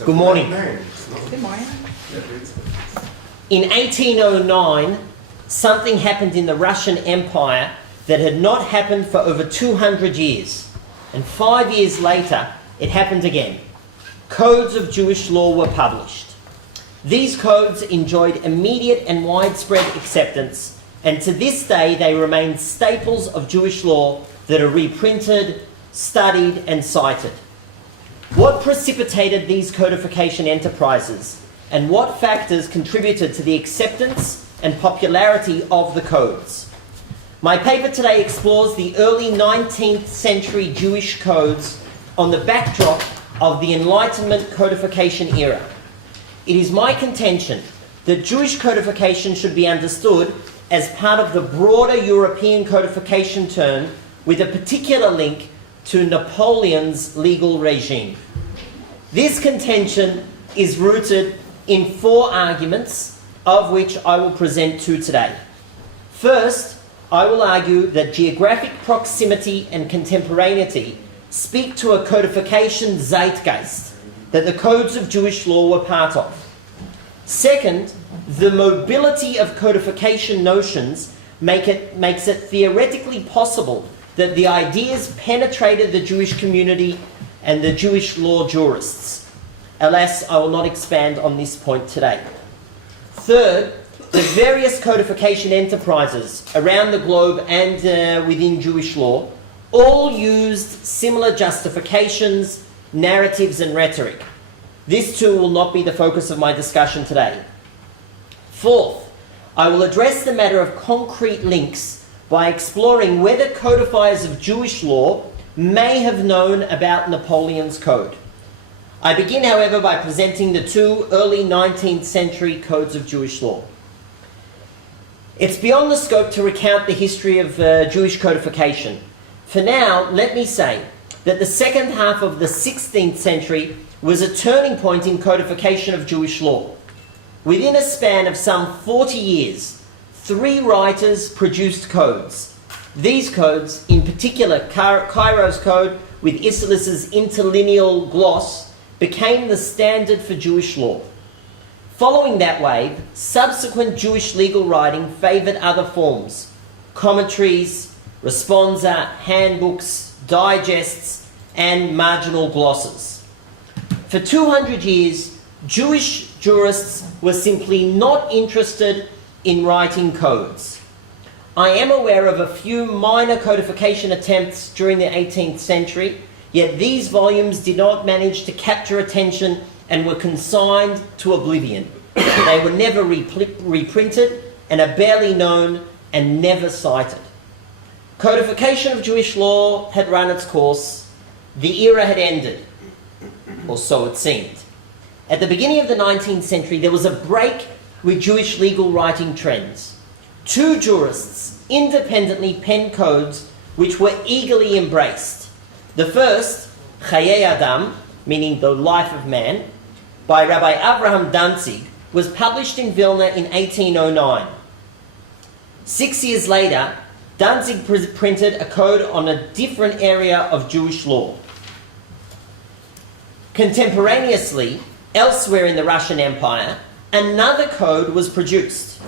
Good morning. Good morning. In 1809, something happened in the Russian Empire that had not happened for over 200 years. And 5 years later, it happened again. Codes of Jewish law were published. These codes enjoyed immediate and widespread acceptance, and to this day they remain staples of Jewish law that are reprinted, studied, and cited. What precipitated these codification enterprises, and what factors contributed to the acceptance and popularity of the codes? My paper today explores the early 19th century Jewish codes on the backdrop of the Enlightenment codification era. It is my contention that Jewish codification should be understood as part of the broader European codification turn with a particular link to Napoleon's legal regime. This contention is rooted in 4 arguments, of which I will present 2 today. First, I will argue that geographic proximity and contemporaneity speak to a codification zeitgeist that the codes of Jewish law were part of. Second, the mobility of codification notions makes it theoretically possible that the ideas penetrated the Jewish community and the Jewish law jurists. Alas, I will not expand on this point today. Third, the various codification enterprises around the globe and within Jewish law all used similar justifications, narratives, and rhetoric. This too will not be the focus of my discussion today. Fourth, I will address the matter of concrete links by exploring whether codifiers of Jewish law may have known about Napoleon's code. I begin, however, by presenting the 2 early 19th century codes of Jewish law. It's beyond the scope to recount the history of Jewish codification. For now, let me say that the second half of the 16th century was a turning point in codification of Jewish law. Within a span of some 40 years, 3 writers produced codes. These codes, in particular Cairo's code with Isserlis's interlineal gloss, became the standard for Jewish law. Following that wave, subsequent Jewish legal writing favoured other forms: commentaries, responsa, handbooks, digests, and marginal glosses. For 200 years, Jewish jurists were simply not interested in writing codes. I am aware of a few minor codification attempts during the 18th century, yet these volumes did not manage to capture attention and were consigned to oblivion. They were never reprinted and are barely known and never cited. Codification of Jewish law had run its course. The era had ended, or so it seemed. At the beginning of the 19th century, there was a break with Jewish legal writing trends. 2 jurists independently penned codes which were eagerly embraced. The first, Chaye Adam, meaning the life of man, by Rabbi Abraham Danzig, was published in Vilna in 1809. 6 years later, Danzig printed a code on a different area of Jewish law. Contemporaneously, elsewhere in the Russian Empire, another code was produced.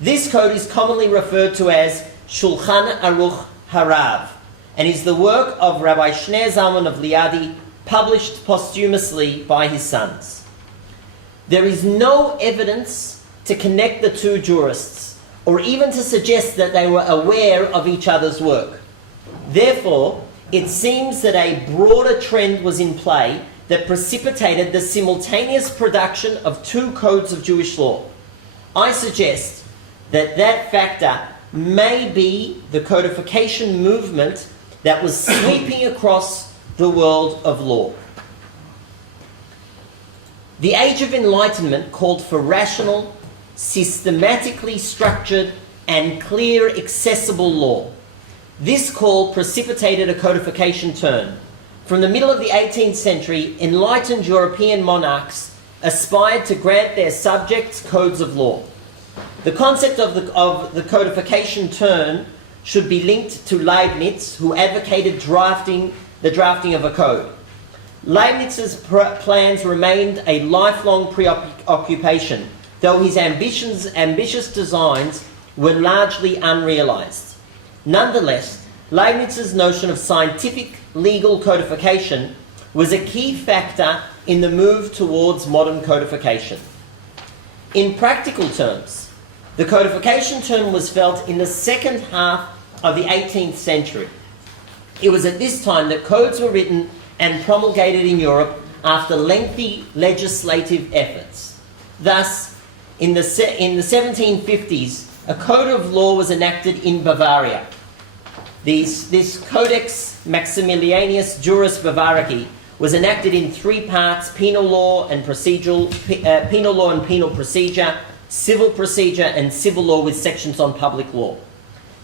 This code is commonly referred to as Shulchan Aruch Harav and is the work of Rabbi Shneur Zalman of Liadi, published posthumously by his sons. There is no evidence to connect the 2 jurists, or even to suggest that they were aware of each other's work. Therefore, it seems that a broader trend was in play that precipitated the simultaneous production of 2 codes of Jewish law. I suggest that that factor may be the codification movement that was sweeping across the world of law. The Age of Enlightenment called for rational, systematically structured, and clear, accessible law. This call precipitated a codification turn. From the middle of the 18th century, enlightened European monarchs aspired to grant their subjects codes of law. The concept of the codification turn should be linked to Leibniz, who advocated the drafting of a code. Leibniz's plans remained a lifelong preoccupation, though his ambitious designs were largely unrealized. Nonetheless, Leibniz's notion of scientific legal codification was a key factor in the move towards modern codification. In practical terms, the codification term was felt in the second half of the 18th century. It was at this time that codes were written and promulgated in Europe after lengthy legislative efforts. Thus, in the 1750s, a code of law was enacted in Bavaria. This Codex Maximilianus Juris Bavarici was enacted in three parts: penal law and penal procedure, civil procedure, and civil law with sections on public law.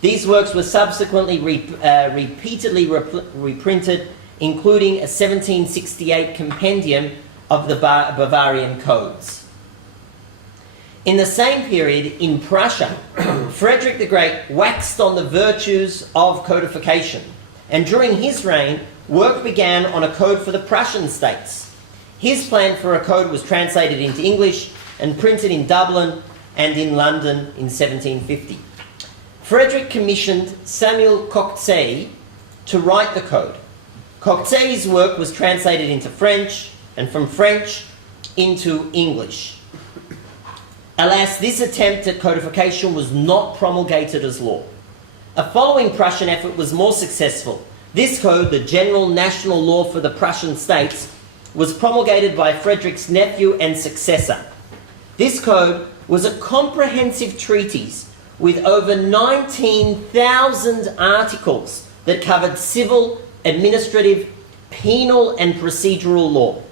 These works were subsequently repeatedly reprinted, including a 1768 compendium of the Bavarian codes. In the same period, in Prussia, Frederick the Great waxed on the virtues of codification, and during his reign, work began on a code for the Prussian states. His plan for a code was translated into English and printed in Dublin and in London in 1750. Frederick commissioned Samuel Coxey to write the code. Coxey's work was translated into French, and from French into English. Alas, this attempt at codification was not promulgated as law. A following Prussian effort was more successful. This code, the General National Law for the Prussian States, was promulgated by Frederick's nephew and successor. This code was a comprehensive treatise with over 19,000 articles that covered civil, administrative, penal, and procedural law.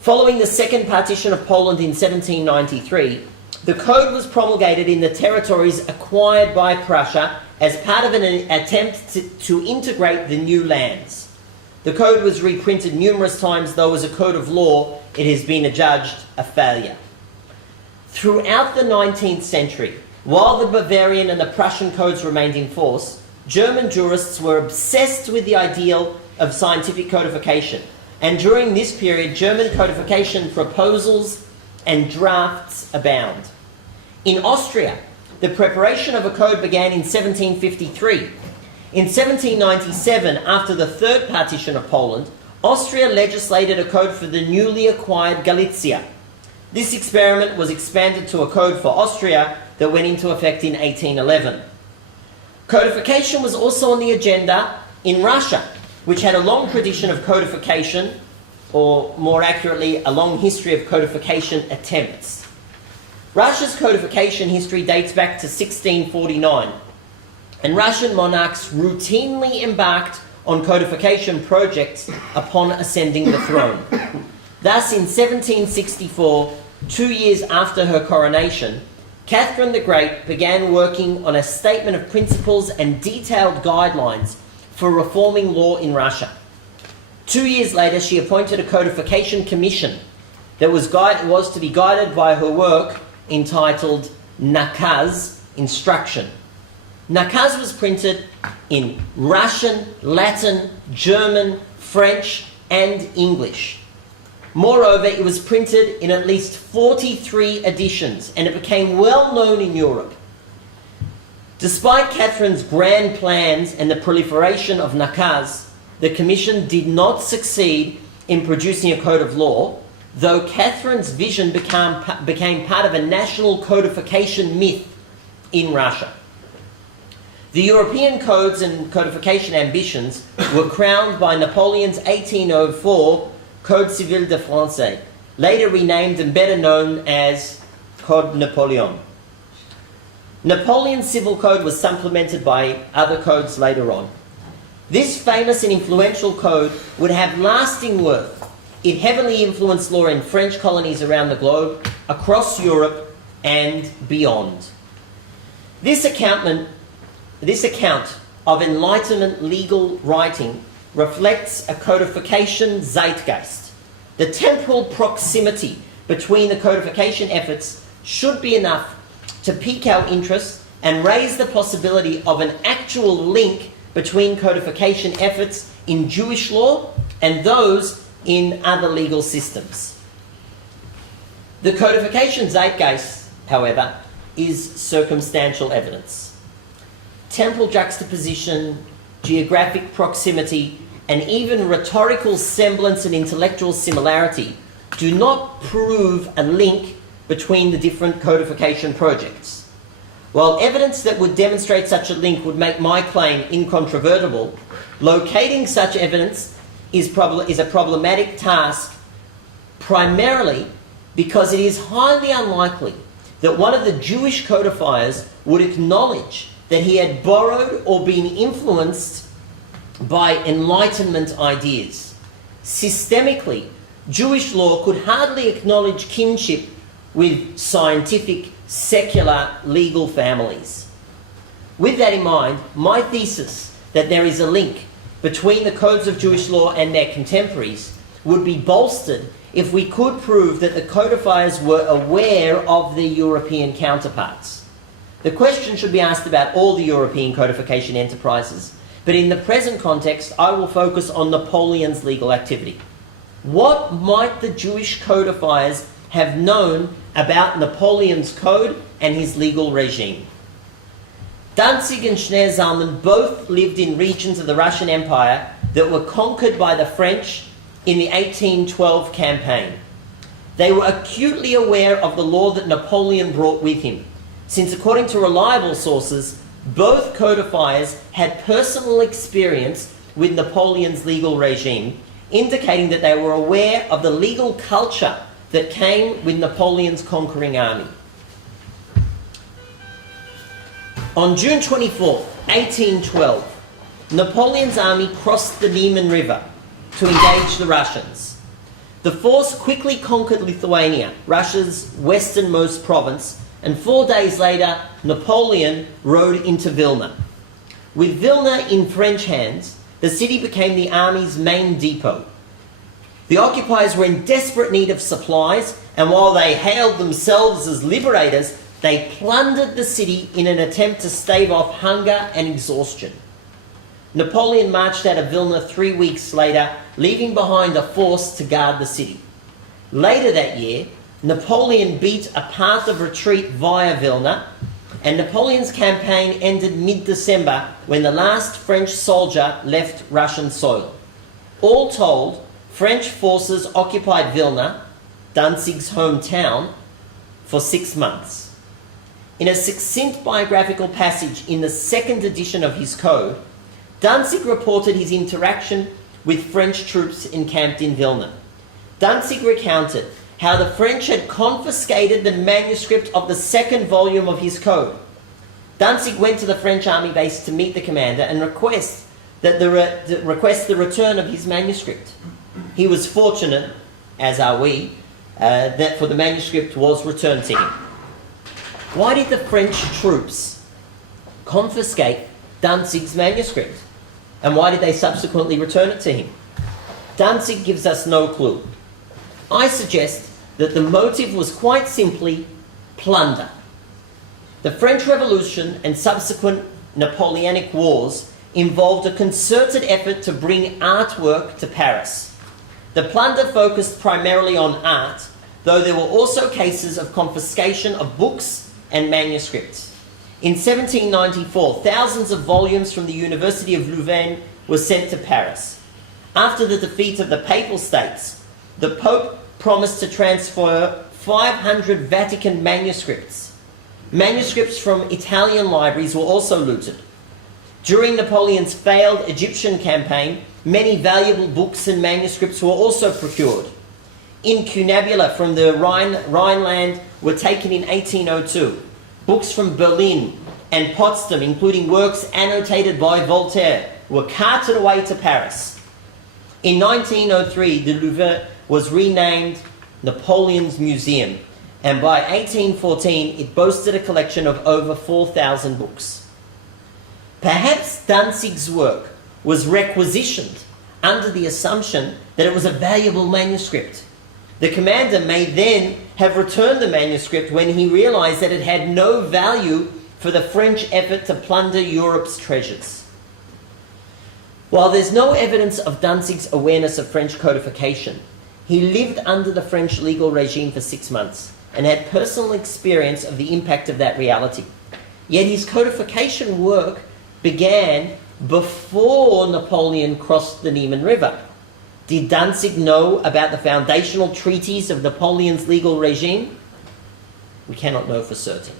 Following the Second Partition of Poland in 1793, the code was promulgated in the territories acquired by Prussia as part of an attempt to integrate the new lands. The code was reprinted numerous times, though as a code of law, it has been adjudged a failure. Throughout the 19th century, while the Bavarian and the Prussian codes remained in force, German jurists were obsessed with the ideal of scientific codification. And during this period, German codification proposals and drafts abound. In Austria, the preparation of a code began in 1753. In 1797, after the Third Partition of Poland, Austria legislated a code for the newly acquired Galicia. This experiment was expanded to a code for Austria that went into effect in 1811. Codification was also on the agenda in Russia, which had a long tradition of codification, or more accurately, a long history of codification attempts. Russia's codification history dates back to 1649, and Russian monarchs routinely embarked on codification projects upon ascending the throne. Thus, in 1764, 2 years after her coronation, Catherine the Great began working on a statement of principles and detailed guidelines for reforming law in Russia. 2 years later, she appointed a codification commission that was to be guided by her work entitled Nakaz, Instruction. Nakaz was printed in Russian, Latin, German, French, and English. Moreover, it was printed in at least 43 editions, and it became well known in Europe. Despite Catherine's grand plans and the proliferation of nakaz, the commission did not succeed in producing a code of law, though Catherine's vision became part of a national codification myth in Russia. The European codes and codification ambitions were crowned by Napoleon's 1804 Code Civil de France, later renamed and better known as Code Napoleon. Napoleon's civil code was supplemented by other codes later on. This famous and influential code would have lasting worth. It heavily influenced law in French colonies around the globe, across Europe, and beyond. This account of Enlightenment legal writing reflects a codification zeitgeist. The temporal proximity between the codification efforts should be enough to pique our interest and raise the possibility of an actual link between codification efforts in Jewish law and those in other legal systems. The codification zeitgeist, however, is circumstantial evidence. Temporal juxtaposition, geographic proximity, and even rhetorical semblance and intellectual similarity do not prove a link between the different codification projects. While evidence that would demonstrate such a link would make my claim incontrovertible, locating such evidence is a problematic task, primarily because it is highly unlikely that one of the Jewish codifiers would acknowledge that he had borrowed or been influenced by Enlightenment ideas. Systemically, Jewish law could hardly acknowledge kinship with scientific, secular, legal families. With that in mind, my thesis that there is a link between the codes of Jewish law and their contemporaries would be bolstered if we could prove that the codifiers were aware of their European counterparts. The question should be asked about all the European codification enterprises, but in the present context, I will focus on Napoleon's legal activity. What might the Jewish codifiers have known about Napoleon's code and his legal regime? Danzig and Schneur Zalman both lived in regions of the Russian Empire that were conquered by the French in the 1812 campaign. They were acutely aware of the law that Napoleon brought with him, since according to reliable sources, both codifiers had personal experience with Napoleon's legal regime, indicating that they were aware of the legal culture that came with Napoleon's conquering army. On June 24, 1812, Napoleon's army crossed the Niemen River to engage the Russians. The force quickly conquered Lithuania, Russia's westernmost province, and 4 days later, Napoleon rode into Vilna. With Vilna in French hands, the city became the army's main depot. The occupiers were in desperate need of supplies, and while they hailed themselves as liberators, they plundered the city in an attempt to stave off hunger and exhaustion. Napoleon marched out of Vilna 3 weeks later, leaving behind a force to guard the city. Later that year, Napoleon beat a path of retreat via Vilna, and Napoleon's campaign ended mid-December when the last French soldier left Russian soil. All told, French forces occupied Vilna, Danzig's hometown, for 6 months. In a succinct biographical passage in the second edition of his code, Danzig reported his interaction with French troops encamped in Vilna. Danzig recounted how the French had confiscated the manuscript of the second volume of his code. Danzig went to the French army base to meet the commander and request the return of his manuscript. He was fortunate, as are we, that for the manuscript was returned to him. Why did the French troops confiscate Danzig's manuscript? And why did they subsequently return it to him? Danzig gives us no clue. I suggest that the motive was quite simply plunder. The French Revolution and subsequent Napoleonic Wars involved a concerted effort to bring artwork to Paris. The plunder focused primarily on art, though there were also cases of confiscation of books and manuscripts. In 1794, thousands of volumes from the University of Louvain were sent to Paris. After the defeat of the Papal States, the Pope promised to transfer 500 Vatican manuscripts. Manuscripts from Italian libraries were also looted. During Napoleon's failed Egyptian campaign, many valuable books and manuscripts were also procured. Incunabula from the Rhineland were taken in 1802. Books from Berlin and Potsdam, including works annotated by Voltaire, were carted away to Paris. In 1903, the Louvre was renamed Napoleon's Museum, and by 1814 it boasted a collection of over 4,000 books. Perhaps Danzig's work was requisitioned under the assumption that it was a valuable manuscript. The commander may then have returned the manuscript when he realized that it had no value for the French effort to plunder Europe's treasures. While there's no evidence of Danzig's awareness of French codification, he lived under the French legal regime for 6 months and had personal experience of the impact of that reality. Yet his codification work began before Napoleon crossed the Niemen River. Did Danzig know about the foundational treaties of Napoleon's legal regime? We cannot know for certain.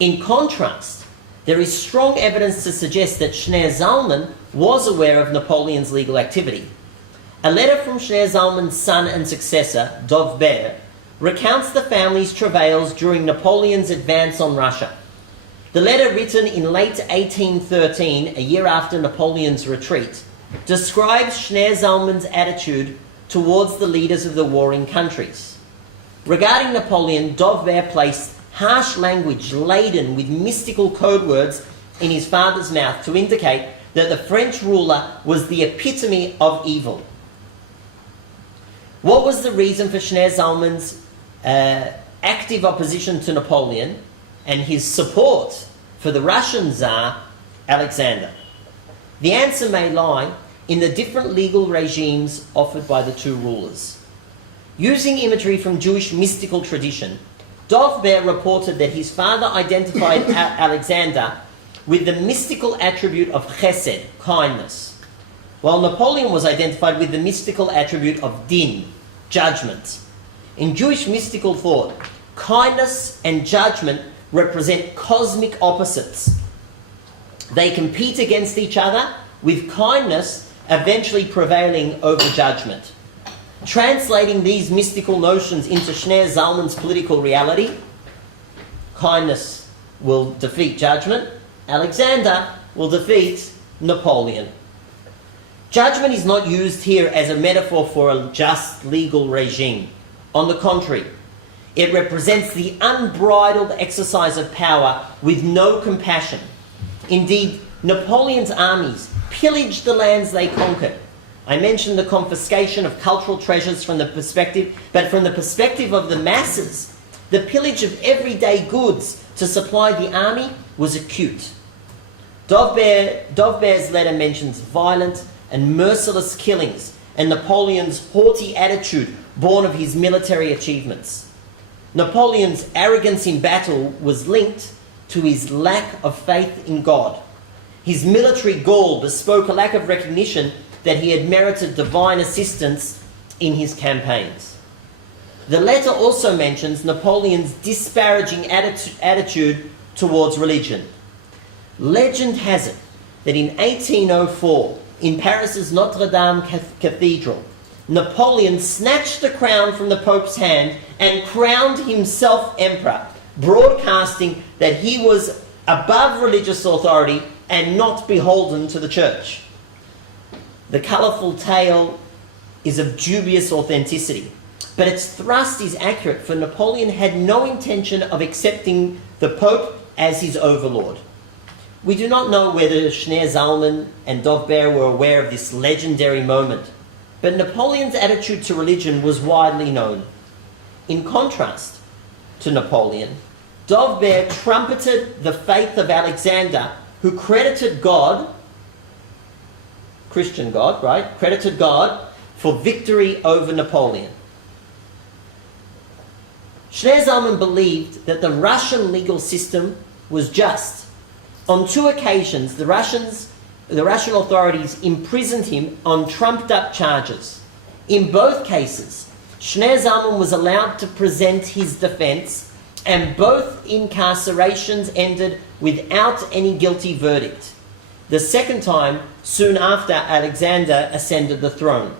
In contrast, there is strong evidence to suggest that Schneur Zalman was aware of Napoleon's legal activity. A letter from Schneur Zalman's son and successor, Dovber, recounts the family's travails during Napoleon's advance on Russia. The letter, written in late 1813, a year after Napoleon's retreat, describes Schneur Zalman's attitude towards the leaders of the warring countries. Regarding Napoleon, Dovber placed harsh language laden with mystical code words in his father's mouth to indicate that the French ruler was the epitome of evil. What was the reason for Schneur Zalman's active opposition to Napoleon and his support for the Russian Tsar, Alexander? The answer may lie in the different legal regimes offered by the two rulers. Using imagery from Jewish mystical tradition, Dovber reported that his father identified Alexander with the mystical attribute of chesed, kindness, while Napoleon was identified with the mystical attribute of din, judgment. In Jewish mystical thought, kindness and judgment represent cosmic opposites. They compete against each other, with kindness eventually prevailing over judgment. Translating these mystical notions into Schneur Zalman's political reality, kindness will defeat judgment, Alexander will defeat Napoleon. Judgment is not used here as a metaphor for a just legal regime. On the contrary, it represents the unbridled exercise of power with no compassion. Indeed, Napoleon's armies pillaged the lands they conquered. I mentioned the confiscation of cultural treasures from the perspective of the masses, the pillage of everyday goods to supply the army was acute. Dovber's letter mentions violent and merciless killings and Napoleon's haughty attitude born of his military achievements. Napoleon's arrogance in battle was linked to his lack of faith in God. His military gall bespoke a lack of recognition that he had merited divine assistance in his campaigns. The letter also mentions Napoleon's disparaging attitude towards religion. Legend has it that in 1804, in Paris's Notre Dame Cathedral, Napoleon snatched the crown from the Pope's hand and crowned himself emperor, broadcasting that he was above religious authority and not beholden to the church. The colourful tale is of dubious authenticity, but its thrust is accurate, for Napoleon had no intention of accepting the Pope as his overlord. We do not know whether Schneur Zalman and Dovber were aware of this legendary moment, but Napoleon's attitude to religion was widely known. In contrast to Napoleon, Dovber trumpeted the faith of Alexander, who credited God, Christian God, right? Credited God for victory over Napoleon. Schneur Zalman believed that the Russian legal system was just. On 2 occasions, the Russian authorities imprisoned him on trumped-up charges. In both cases, Schneur Zalman was allowed to present his defence, and both incarcerations ended without any guilty verdict. The second time, soon after Alexander ascended the throne.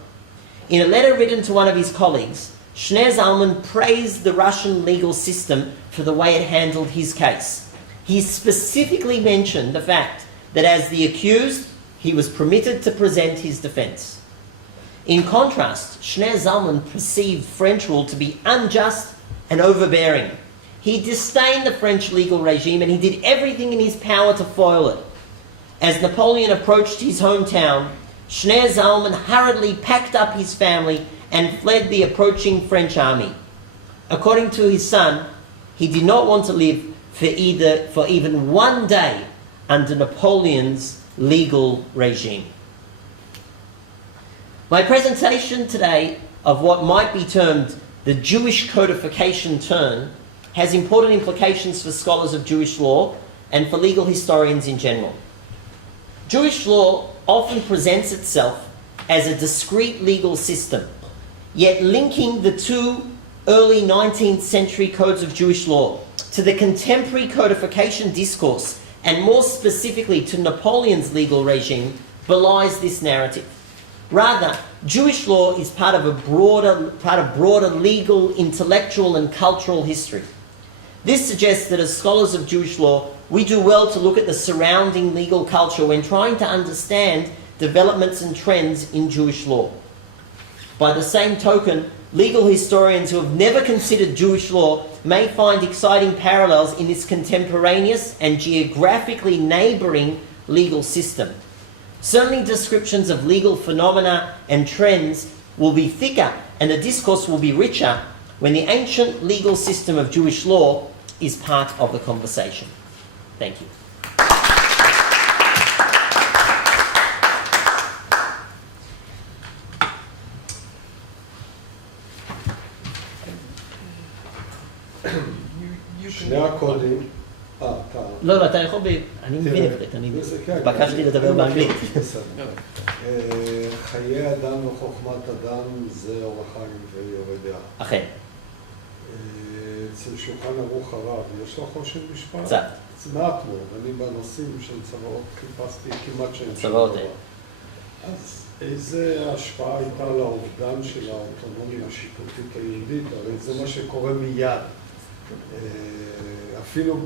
In a letter written to one of his colleagues, Schneur Zalman praised the Russian legal system for the way it handled his case. He specifically mentioned the fact that as the accused, he was permitted to present his defence. In contrast, Schneur Zalman perceived French rule to be unjust and overbearing. He disdained the French legal regime and he did everything in his power to foil it. As Napoleon approached his hometown, Schneur Zalman hurriedly packed up his family and fled the approaching French army. According to his son, he did not want to live for even one day under Napoleon's legal regime. My presentation today of what might be termed the Jewish codification turn has important implications for scholars of Jewish law and for legal historians in general. Jewish law often presents itself as a discrete legal system, yet linking the two early 19th century codes of Jewish law to the contemporary codification discourse, and more specifically to Napoleon's legal regime, belies this narrative. Rather, Jewish law is part of broader legal, intellectual and cultural history. This suggests that as scholars of Jewish law, we do well to look at the surrounding legal culture when trying to understand developments and trends in Jewish law. By the same token, legal historians who have never considered Jewish law may find exciting parallels in this contemporaneous and geographically neighbouring legal system. Certainly descriptions of legal phenomena and trends will be thicker and the discourse will be richer when the ancient legal system of Jewish law is part of the conversation. Thank you. שני הקודים, לא, אתה יכול אני מבין עברית, אני התבקשתי לדבר באנגלית. חיי אדם וחוכמת אדם זה אור החיים ויורד דעה. אכן. אצל שולחן ערוך הרב, יש לו חושן משפט? קצת. מעט מאוד, אני בנושאים של צבאות חיפשתי כמעט שאין שום צבאות דבר. אז איזה השפעה הייתה לאובדן של האוטונומיה השיפוטית היהודית? הרי זה מה שקורה מיד. אפילו,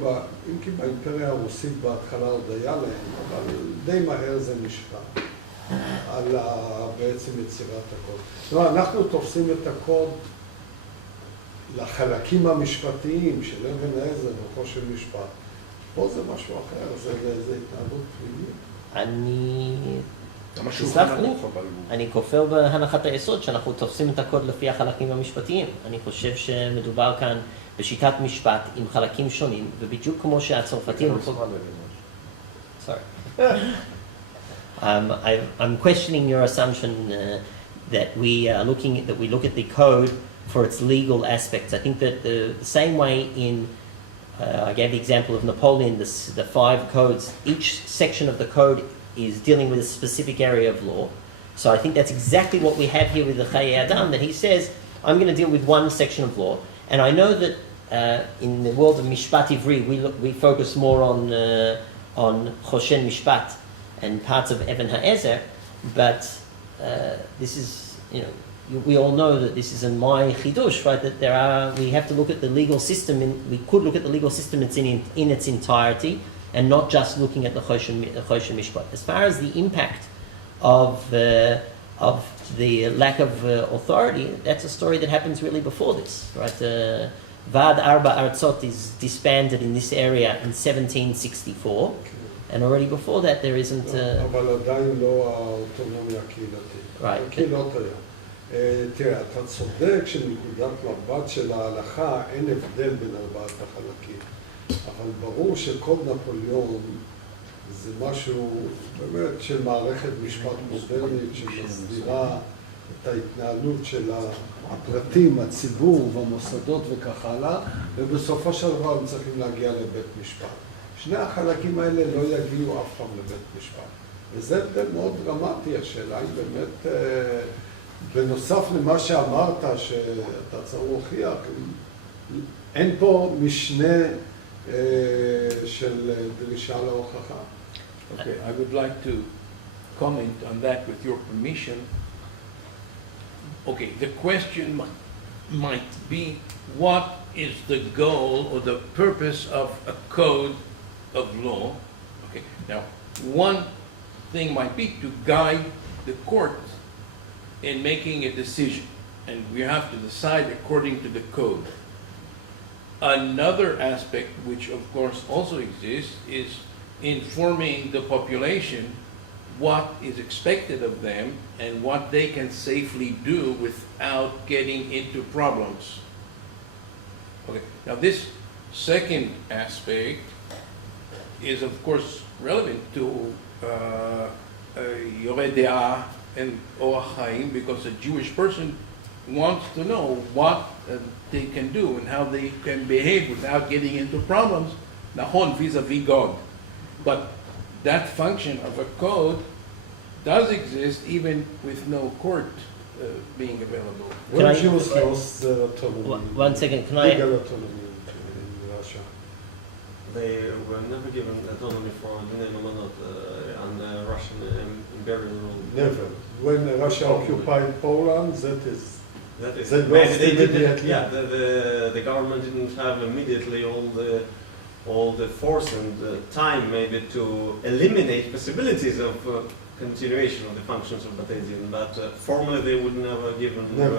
אם כי באימפריה הרוסית בהתחלה עוד היה להם, אבל די מהר זה נשקע על בעצם יצירת הקוד. זאת אומרת, אנחנו תופסים את הקוד לחלקים המשפטיים של אבן העזר וחושן משפט. פה זה משהו אחר, זה התנהגות פנימית. אני כופר בהנחת היסוד שאנחנו תופסים את הקוד לפי החלקים המשפטיים. אני חושב שמדובר כאן בשיטת משפט עם חלקים שונים, ובדיוק כמו שהצרפתים... Sorry. I'm questioning your assumption that we look at the code for its legal aspects. I think that the same way in I gave the example of Napoleon, the 5 codes, each section of the code is dealing with a specific area of law. So I think that's exactly what we have here with the Chaye Adam, that he says, I'm going to deal with one section of law. And I know that in the world of Mishpat Ivri, we focus more on Choshen Mishpat and parts of Even HaEzer, but this is, we all know that this is in my chidush, right? That we have to look at the legal system, we could look at the legal system in its entirety, and not just looking at the Choshen Mishpat. As far as the impact of the lack of authority, that's a story that happens really before this, right? Vad Arba Artsot is disbanded in this area in 1764, and already before that there isn't... אבל עדיין לא האוטונומיה הקהילתית. Right. הקהילות היה. תראה, אתה צודק שנקודת מבט של ההלכה אין הבדל בין 4 החלקים. אבל ברור שקוד נפוליאון זה משהו באמת של מערכת משפט מודרנית שמסדירה את ההתנהלות של הפרטים, הציבור והמוסדות וכך הלאה, ובסופו של דבר הם צריכים להגיע לבית משפט. שני החלקים האלה לא יגיעו אף פעם לבית משפט. וזה הבדל מאוד דרמטי. השאלה היא באמת, בנוסף למה שאמרת שאתה צריך להוכיח, אין פה משנה של דרישה להוכחה. Okay, I would like to comment on that with your permission. Okay, the question might be, what is the goal or the purpose of a code of law? Okay, now one thing might be to guide the court in making a decision, and we have to decide according to the code. Another aspect, which of course also exists, is informing the population what is expected of them and what they can safely do without getting into problems. Okay, now this second aspect is of course relevant to Yoreh De'ah and Orach Chaim, because a Jewish person wants to know what they can do and how they can behave without getting into problems, Nahon, vis-a-vis God. But that function of a code does exist even with no court being available. Can I- When Jews lost their autonomy, One second, can I? legal autonomy in Russia. They were never given autonomy for Dinei Mamonot and Russian imperial rule. Never. When Russia occupied Poland, that is. That is That maybe was they didn't. immediately. Yeah, the government didn't have immediately all the force and time maybe to eliminate possibilities of continuation of the functions of Batesian, but formally they would never given. Never.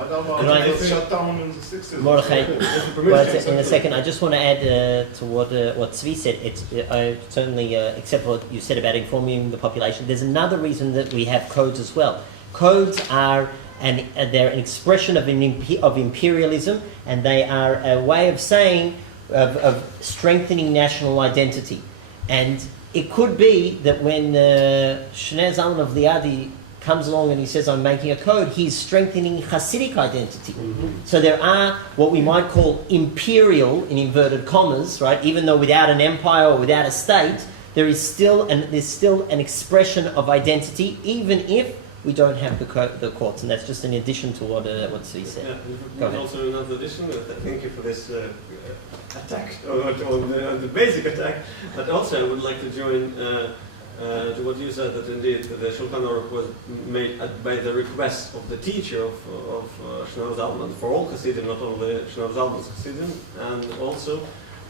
I don't know. Could I- It was shut down in the 60s. Mordechai, Permission. well, in a second, I just want to add to what Tzvi said. I certainly accept what you said about informing the population. There's another reason that we have codes as well. Codes are they're an expression of imperialism, and they are a way of saying of strengthening national identity. And it could be that when Shnei Zalman of Liadi comes along and he says, I'm making a code, he's strengthening Hasidic identity. So there are what we might call imperial, in inverted commas, right? Even though without an empire or without a state, there's still an expression of identity, even if we don't have the courts. And that's just in addition to what Tzvi said. Yeah, Go and ahead. also another addition. Thank you for this attack, or the basic attack. But also, I would like to join to what you said, that indeed the Shulchan Aruch was made by the request of the teacher of Shneur Zalman for all Hasidim, not only Shneur Zalman's Hasidim, and also,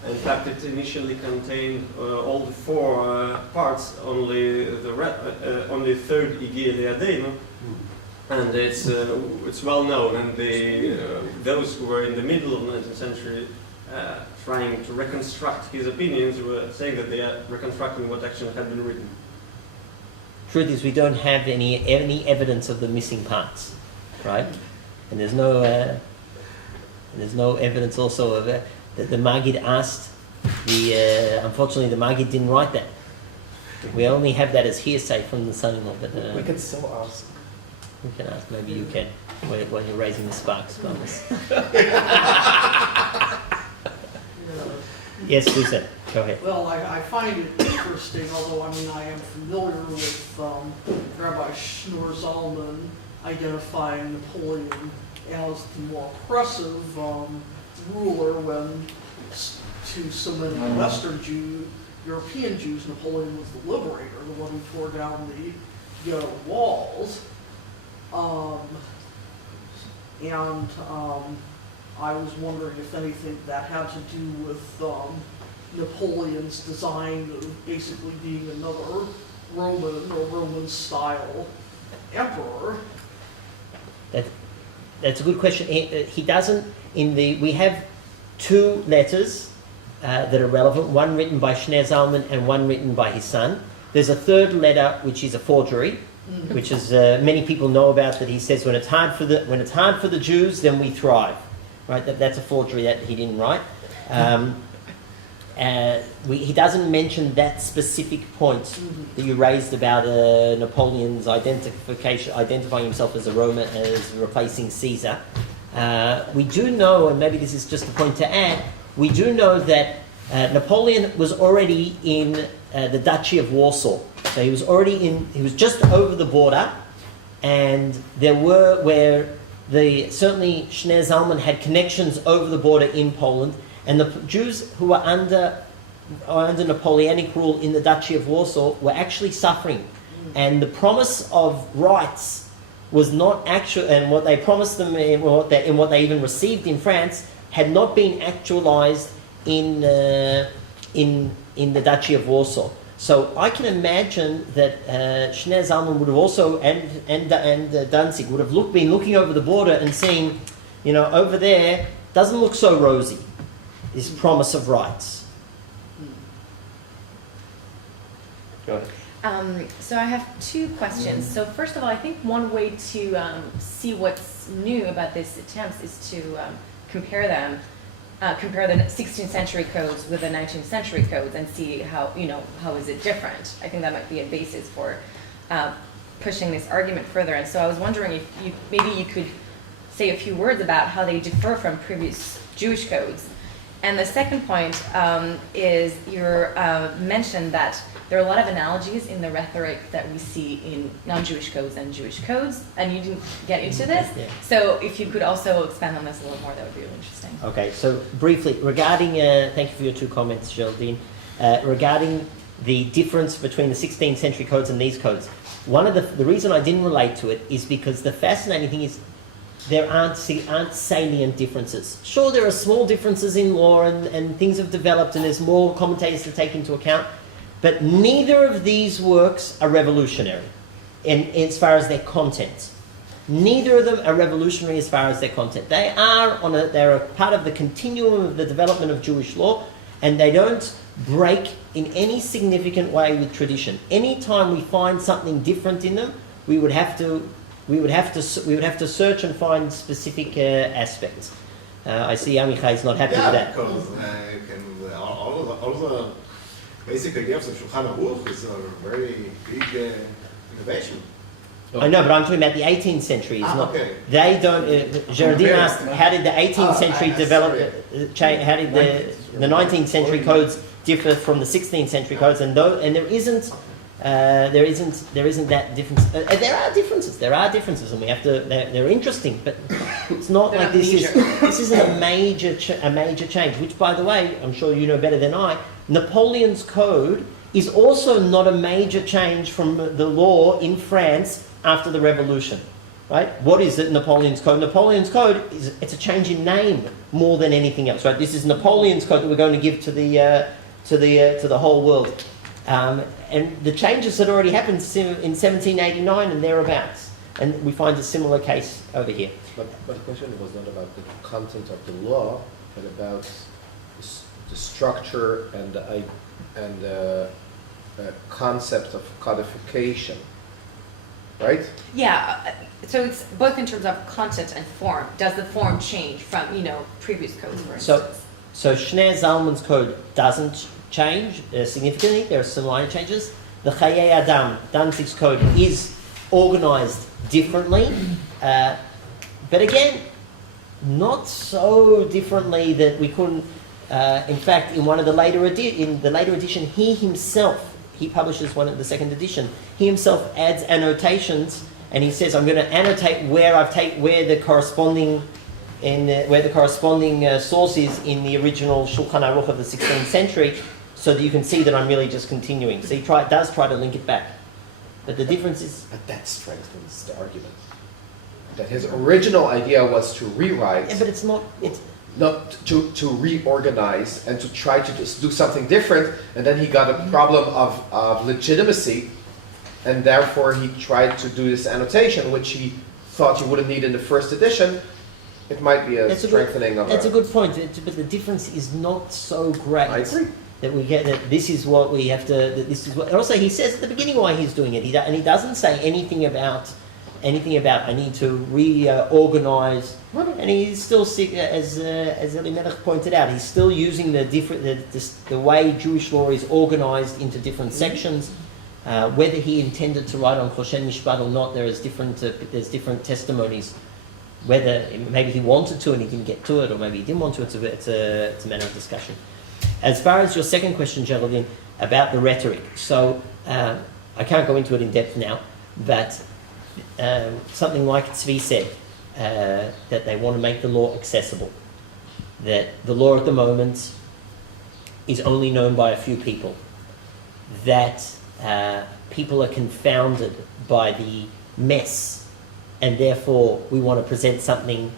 in fact, it initially contained all the four parts, only only third Igi Eliadeinu. And it's well known, and those who were in the middle of the 19th century trying to reconstruct his opinions were saying that they are reconstructing what actually had been written. Truth is, we don't have any evidence of the missing parts, right? And there's no evidence also of that the Maggid asked. Unfortunately, the Maggid didn't write that. We only have that as hearsay from the son-in-law. But We can still ask. we can ask. Maybe you can when you're raising the sparks, bonus. Yes, Susan, go ahead. Well, I find it interesting, although I mean I am familiar with Rabbi Shneur Zalman identifying Napoleon as the more oppressive ruler when to so many Western European Jews, Napoleon was the liberator, the one who tore down the ghetto walls. I was wondering if anything that had to do with Napoleon's design of basically being another Roman or Roman-style emperor. That's a good question. He doesn't. We have two letters that are relevant. One written by Shneur Zalman and one written by his son. There's a third letter which is a forgery, which is many people know about. That he says when it's hard for the Jews, then we thrive. Right, that's a forgery that he didn't write. He doesn't mention that specific point that you raised about Napoleon's identifying himself as a Roman, as replacing Caesar. We do know, and maybe this is just a point to add, we do know that Napoleon was already in the Duchy of Warsaw. So he was just over the border, and there were certainly Shneur Zalman had connections over the border in Poland, and the Jews who were under Napoleonic rule in the Duchy of Warsaw were actually suffering. And the promise of rights was not actual, and what they promised them and what they even received in France had not been actualized in the Duchy of Warsaw. So I can imagine that Shneur Zalman would have also, and Danzig would have been looking over the border and seeing, over there doesn't look so rosy, this promise of rights. Go ahead. So I have two questions. So first of all, I think one way to see what's new about these attempts is to compare them compare the 16th century codes with the 19th century codes and see how is it different. I think that might be a basis for pushing this argument further. And so I was wondering if maybe you could say a few words about how they differ from previous Jewish codes. And the second point is your mention that there are a lot of analogies in the rhetoric that we see in non-Jewish codes and Jewish codes, and you didn't get into this. Yeah. So if you could also expand on this a little more, that would be really interesting. Okay, so briefly, regarding, thank you for your two comments, Geraldine, regarding the difference between the 16th century codes and these codes. One of the reason I didn't relate to it is because the fascinating thing is there aren't salient differences. Sure, there are small differences in law and things have developed and there's more commentators to take into account, but neither of these works are revolutionary as far as their content. Neither of them are revolutionary as far as their content. They're a part of the continuum of the development of Jewish law, and they don't break in any significant way with tradition. Anytime we find something different in them, we would have to search and find specific aspects. I see Amichai is not happy with that. Because all the basic ideas of Shulchan Aruch is a very big innovation. I know, but I'm talking about the 18th century. Okay. They don't. Geraldine asked, how did the 18th century develop? How did the 19th century codes differ from the 16th century codes? And there isn't that difference. There are differences, and we have to. They're interesting, but it's not like this isn't a major change. Which, by the way, I'm sure you know better than I. Napoleon's code is also not a major change from the law in France after the Revolution, right? What is it? Napoleon's code. Napoleon's code it's a change in name more than anything else, right? This is Napoleon's code that we're going to give to the whole world. And the changes had already happened in 1789 and thereabouts. And we find a similar case over here. But the question was not about the content of the law, but about the structure and the concept of codification, right? Yeah, so it's both in terms of content and form. Does the form change from, previous codes, for instance? So Shneur Zalman's code doesn't change significantly. There are some minor changes. The Chayei Adam, Danzig's code, is organized differently. But again, not so differently that we couldn't. In fact, in one of the later edition, he publishes the second edition. He himself adds annotations, and he says, "I'm going to annotate where the corresponding source is in the original Shulchan Aruch of the 16th century, so that you can see that I'm really just continuing." So he does try to link it back, but the difference is. But that strengthens the argument that his original idea was to rewrite. Yeah, but it's not. It's not to reorganize and to try to just do something different, and then he got a problem of legitimacy, and therefore he tried to do this annotation, which he thought you wouldn't need in the first edition. It might be a strengthening of. That's a good point, but the difference is not so great. I agree. That we get that this is what we have to. That this is what. Also, he says at the beginning why he's doing it. And he doesn't say anything about I need to reorganize. And he's still, as Elimelech pointed out, he's still using the way Jewish law is organized into different sections. Whether he intended to write on Choshen Mishpat or not, there's different testimonies. Whether maybe he wanted to and he didn't get to it, or maybe he didn't want to, it's a matter of discussion. As far as your second question, Geraldine, about the rhetoric, so I can't go into it in depth now, but something like Tzvi said, that they want to make the law accessible, that the law at the moment is only known by a few people, that people are confounded by the mess, and therefore we want to present something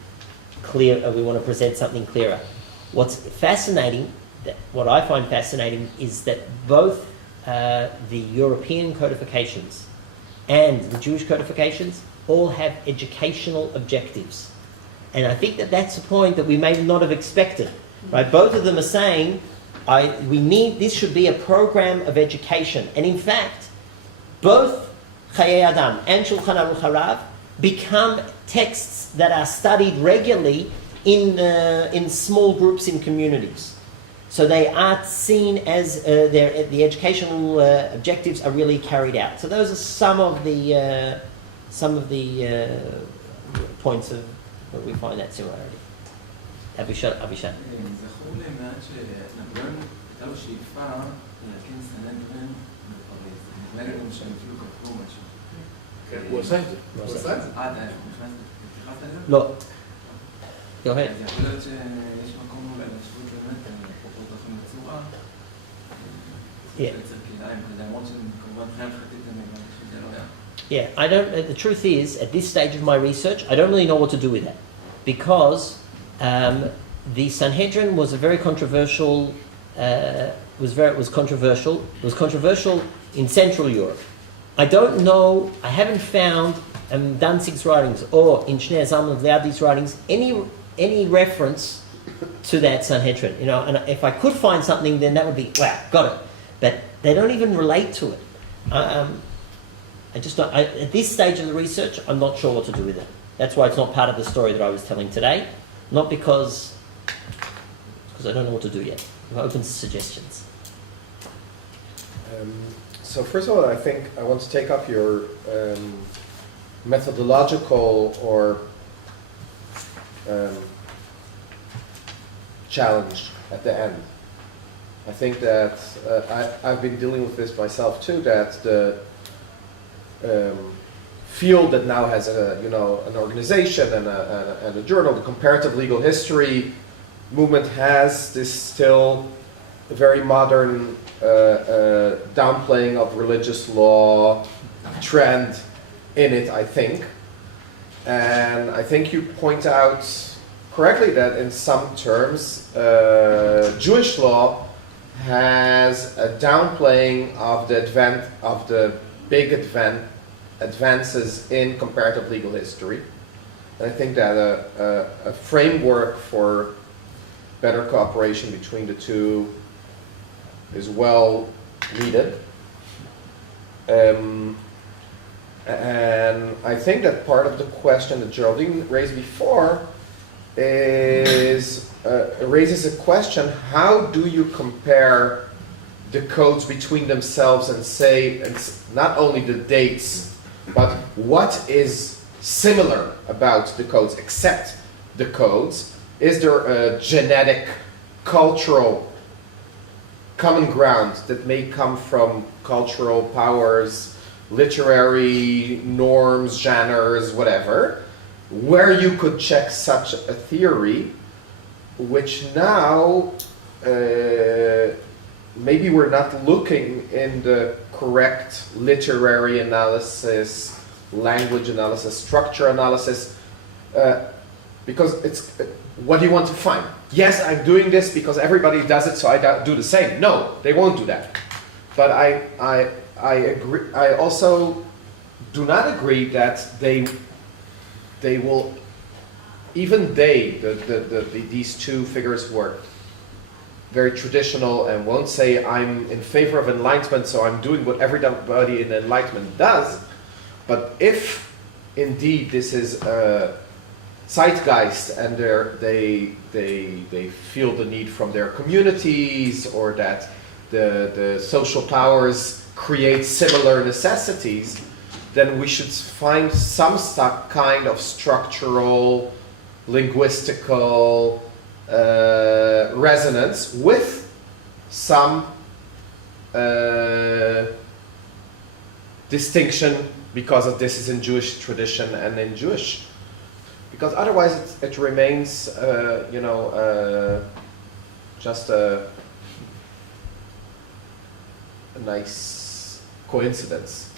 clear. We want to present something clearer. What's fascinating, what I find fascinating, is that both the European codifications and the Jewish codifications all have educational objectives. And I think that that's a point that we may not have expected. Right? Both of them are saying, this should be a program of education. And in fact, both Chayei Adam and Shulchan Aruch Harav become texts that are studied regularly in small groups in communities. So they are seen as the educational objectives are really carried out. So those are some of the points of where we find that similarity. Avishan. זכור לי מעט שנפגן הייתה לו שאיפה להקים סנהדרין בפריז. נדמה לי גם שהם אפילו כתבו משהו. כן, הוא עשה את זה. הוא עשה את זה. אתה התייחסת לזה? לא. Go ahead. אז יכול להיות שיש מקום אולי להשוות באמת, אפרופו תוכן בצורה, יצר כדאיים כזה, למרות שהם כמובן חיים חטית אני מרגיש שזה לא היה. Yeah, I don't. The truth is, at this stage of my research, I don't really know what to do with that, because the Sanhedrin was a very controversial. Was controversial. It was controversial in Central Europe. I don't know. I haven't found Danzig's writings or in Shnei Zalman of Levi's writings any reference to that Sanhedrin. You know, and if I could find something, then that would be wow, got it. But they don't even relate to it. I just don't. At this stage of the research, I'm not sure what to do with it. That's why it's not part of the story that I was telling today. Not because I don't know what to do yet. I'm open to suggestions. So first of all, I think I want to take up your methodological or challenge at the end. I think that I've been dealing with this myself too. That the field that now has an organization and a journal, the comparative legal history movement, has this still very modern downplaying of religious law trend in it, I think. And I think you point out correctly that in some terms Jewish law has a downplaying of the big advances in comparative legal history. And I think that a framework for better cooperation between the two is well needed. And I think that part of the question that Geraldine raised before raises a question: how do you compare the codes between themselves and say, not only the dates, but what is similar about the codes except the codes? Is there a genetic, cultural common ground that may come from cultural powers, literary norms, genres, whatever, where you could check such a theory, which now maybe we're not looking in the correct literary analysis, language analysis, structure analysis, because it's what do you want to find? Yes, I'm doing this because everybody does it, so I do the same. No, they won't do that. But I agree. I also do not agree that they will. Even these two figures who are very traditional and won't say I'm in favor of enlightenment, so I'm doing what everybody in enlightenment does. But if indeed this is zeitgeist and they feel the need from their communities, or that the social powers create similar necessities, then we should find some kind of structural, linguistical resonance with some distinction, because of this is in Jewish tradition and in Jewish. Because otherwise it remains, just a nice coincidence.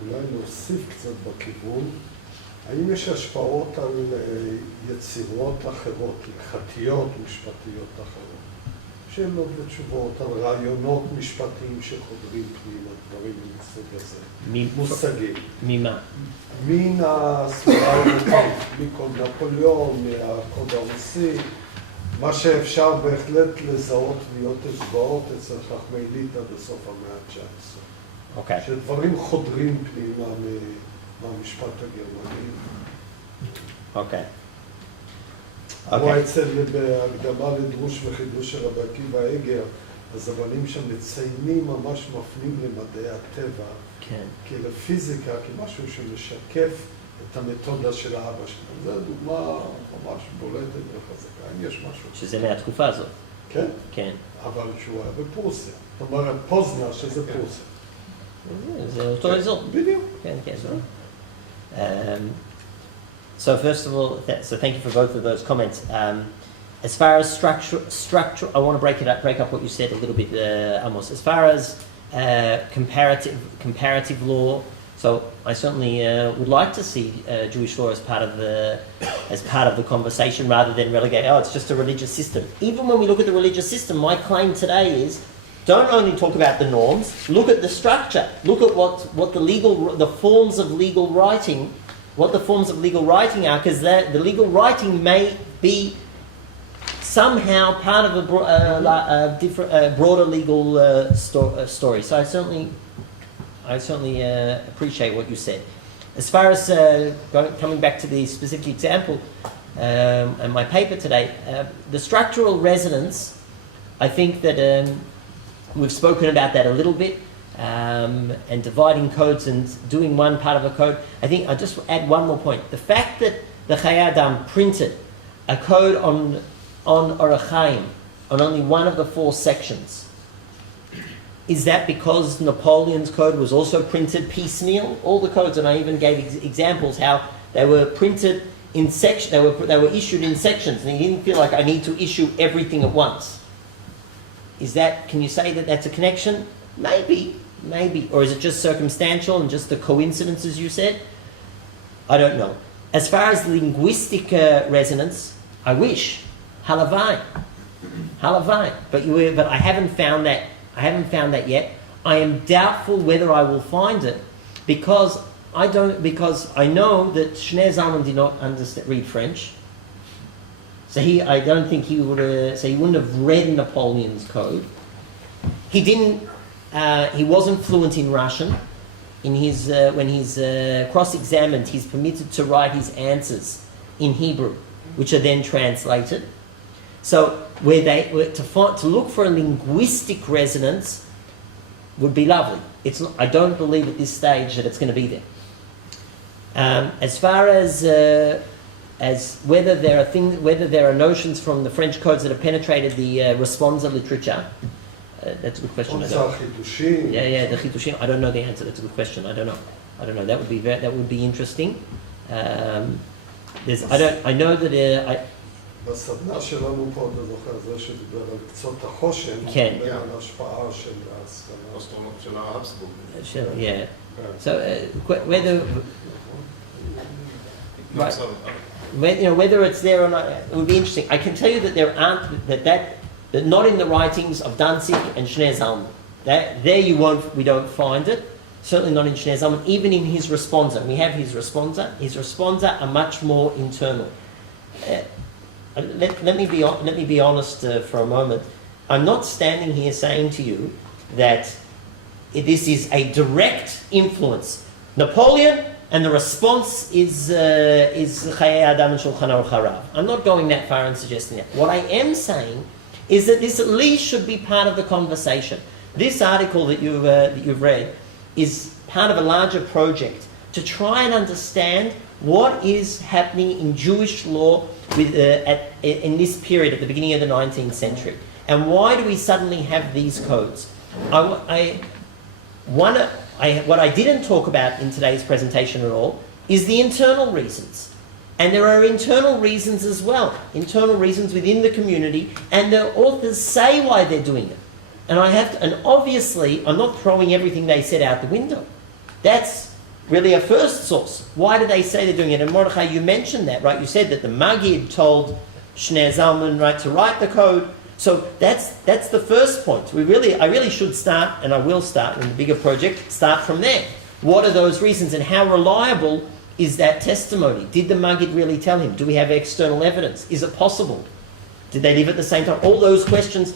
אולי נוסיף קצת בכיוון, האם יש השפעות על יצירות אחרות, הלכתיות משפטיות אחרות, שאלות ותשובות, על רעיונות משפטיים שחודרים פנימה, דברים מסוג הזה, מושגים. ממה? מן הסביבה האומתית, מקוד נפוליאון, מהקוד הרוסי, מה שאפשר בהחלט לזהות ולהיות אצבעות אצל חכמי ליטא בסוף המאה ה-19. Okay. שדברים חודרים פנימה מהמשפט הגרמני. Okay. כמו אצל בהקדמה לדרוש וחידוש של רבי עקיבא איגר, אז הבנים שם מציינים ממש מפנים למדעי הטבע, כן. לפיזיקה, כמשהו שמשקף את המתודה של האבא שלנו. זו דוגמה ממש בולטת וחזקה, אם יש משהו. שזה מהתקופה הזאת. כן? כן. אבל שהוא היה בפרוסיה. זאת אומרת, פוזנר שזה פרוסיה. זה אותו אזור. בדיוק. כן, כן. So first of all, so thank you for both of those comments. As far as structure, I want to break up what you said a little bit, Amos. As far as comparative law, so I certainly would like to see Jewish law as part of the conversation, rather than relegate. Oh, it's just a religious system. Even when we look at the religious system, my claim today is, don't only talk about the norms. Look at the structure. Look at what the forms of legal writing. What the forms of legal writing are, because the legal writing may be somehow part of a different, broader legal story. So I certainly appreciate what you said. As far as coming back to the specific example and my paper today, the structural resonance, I think that we've spoken about that a little bit. And dividing codes and doing one part of a code. I think I'll just add one more point. The fact that the Chayei Adam printed a code on Orach Chaim, on only one of the 4 sections, is that because Napoleon's code was also printed piecemeal? All the codes, and I even gave examples how they were printed in section. They were issued in sections, and he didn't feel like I need to issue everything at once. Can you say that that's a connection? Maybe. Or is it just circumstantial and just the coincidences you said? I don't know. As far as linguistic resonance, I wish. Halavai. But I haven't found that yet. I am doubtful whether I will find it because I know that Shneur Zalman did not read French. So I don't think he would. So he wouldn't have read Napoleon's code. He didn't. He wasn't fluent in Russian. When he's cross-examined, he's permitted to write his answers in Hebrew, which are then translated. So to look for a linguistic resonance would be lovely. I don't believe at this stage that it's going to be there. As far as whether there are notions from the French codes that have penetrated the responsa literature. That's a good question. Yeah, the Chitushim. I don't know the answer. That's a good question. I don't know. That would be interesting. I know that בסדנה שלנו פה, אתה זוכר, זה שדיבר על קצות החושן, כן. דיבר על ההשפעה של ההשכלה. אסטרונומיה של האבסבורג. Yeah. So whether right, whether it's there or not, it would be interesting. I can tell you that there aren't that not in the writings of Danzig and Shneur Zalman. We don't find it. Certainly not in Shneur Zalman. Even in his responsa, we have his responsa. His responsa are much more internal. Let me be honest for a moment. I'm not standing here saying to you that this is a direct influence. Napoleon and the response is Chayei Adam and Shulchan Aruch Harav. I'm not going that far and suggesting that. What I am saying is that this at least should be part of the conversation. This article that you've read is part of a larger project to try and understand what is happening in Jewish law in this period at the beginning of the 19th century. And why do we suddenly have these codes? What I didn't talk about in today's presentation at all is the internal reasons. And there are internal reasons as well, internal reasons within the community, and the authors say why they're doing it. And obviously, I'm not throwing everything they said out the window. That's really a first source. Why do they say they're doing it? And Mordechai, you mentioned that, right? You said that the Maggid told Shneur Zalman, right, to write the code. So that's the first point. I really should start, and I will start in the bigger project, start from there. What are those reasons, and how reliable is that testimony? Did the Maggid really tell him? Do we have external evidence? Is it possible? Did they live at the same time? All those questions.